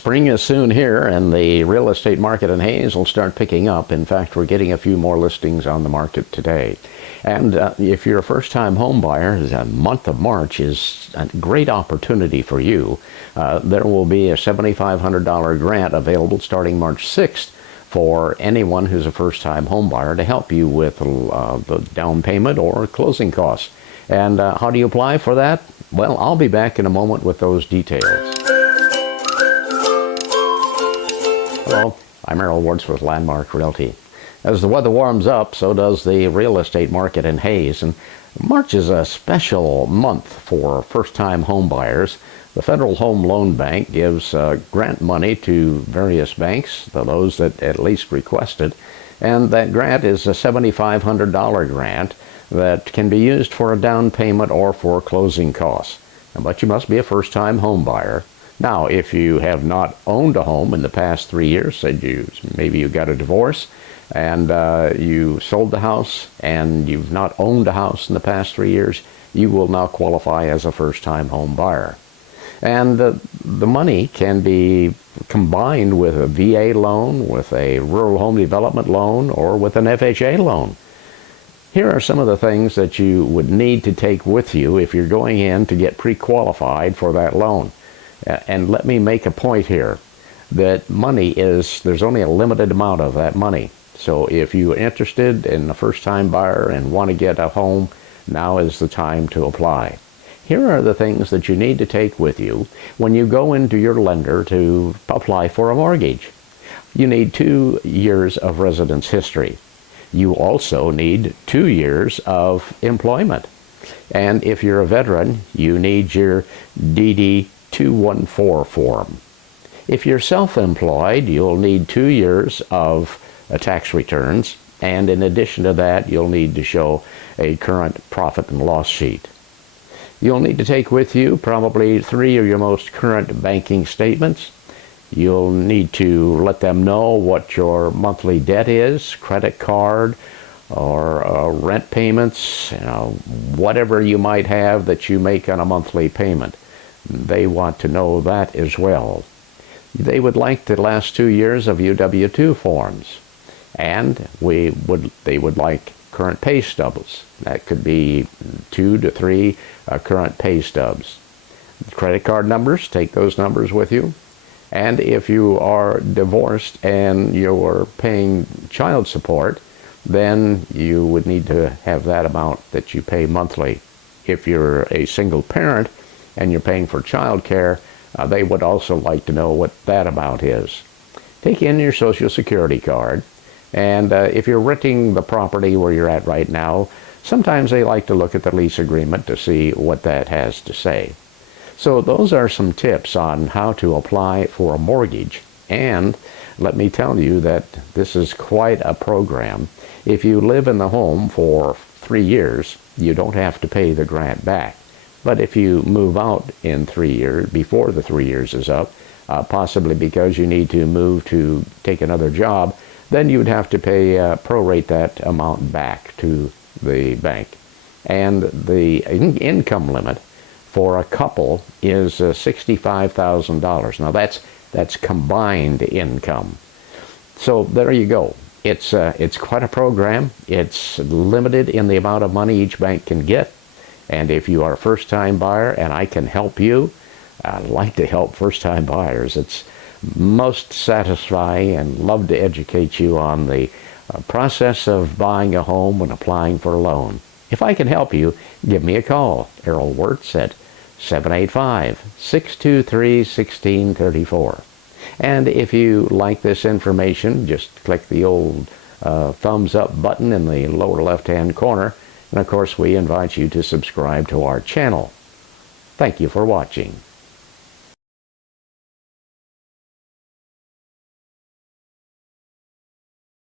Spring is soon here, and the real estate market in Hayes will start picking up. In fact, we're getting a few more listings on the market today. And if you're a first-time home buyer, the month of March is a great opportunity for you. There will be a $7,500 grant available starting March 6th for anyone who's a first-time home buyer to help you with the down payment or closing costs. And how do you apply for that? Well, I'll be back in a moment with those details. Hello, I'm Errol Wards with Landmark Realty. As the weather warms up, so does the real estate market in Hayes, and March is a special month for first-time home buyers. The Federal Home Loan Bank gives grant money to various banks, those that at least requested, and that grant is a $7,500 grant that can be used for a down payment or for closing costs. But you must be a first-time home buyer. Now, if you have not owned a home in the past 3 years, maybe you got a divorce and you sold the house and you've not owned a house in the past 3 years, you will now qualify as a first-time home buyer. And the money can be combined with a VA loan, with a rural home development loan, or with an FHA loan. Here are some of the things that you would need to take with you if you're going in to get pre-qualified for that loan. And let me make a point here that there's only a limited amount of that money. So if you're interested in a first-time buyer and want to get a home, now is the time to apply. Here are the things that you need to take with you when you go into your lender to apply for a mortgage. You need 2 years of residence history. You also need 2 years of employment. And if you're a veteran, you need your DD 214 form. If you're self-employed, you'll need 2 years of tax returns, and in addition to that, you'll need to show a current profit and loss sheet. You'll need to take with you probably 3 of your most current banking statements. You'll need to let them know what your monthly debt is, credit card, or rent payments, whatever you might have that you make on a monthly payment. They want to know that as well. They would like the last 2 years of UW2 forms, and they would like current pay stubs. That could be 2 to 3 current pay stubs. Credit card numbers, take those numbers with you. And if you are divorced and you're paying child support, then you would need to have that amount that you pay monthly. If you're a single parent and you're paying for child care, they would also like to know what that amount is. Take in your Social Security card, and if you're renting the property where you're at right now, sometimes they like to look at the lease agreement to see what that has to say. So those are some tips on how to apply for a mortgage, and let me tell you that this is quite a program. If you live in the home for 3 years, you don't have to pay the grant back. But if you move out in 3 years, before the 3 years is up, possibly because you need to move to take another job, then you would have to pay, prorate that amount back to the bank. And the income limit for a couple is $65,000. Now that's combined income. So there you go. It's quite a program. It's limited in the amount of money each bank can get. And if you are a first-time buyer and I can help you, I'd like to help first-time buyers. It's most satisfying, and love to educate you on the process of buying a home and applying for a loan. If I can help you, give me a call. Errol Wirtz at 785-623-1634. And if you like this information, just click the old thumbs up button in the lower left-hand corner. And of course, we invite you to subscribe to our channel. Thank you for watching.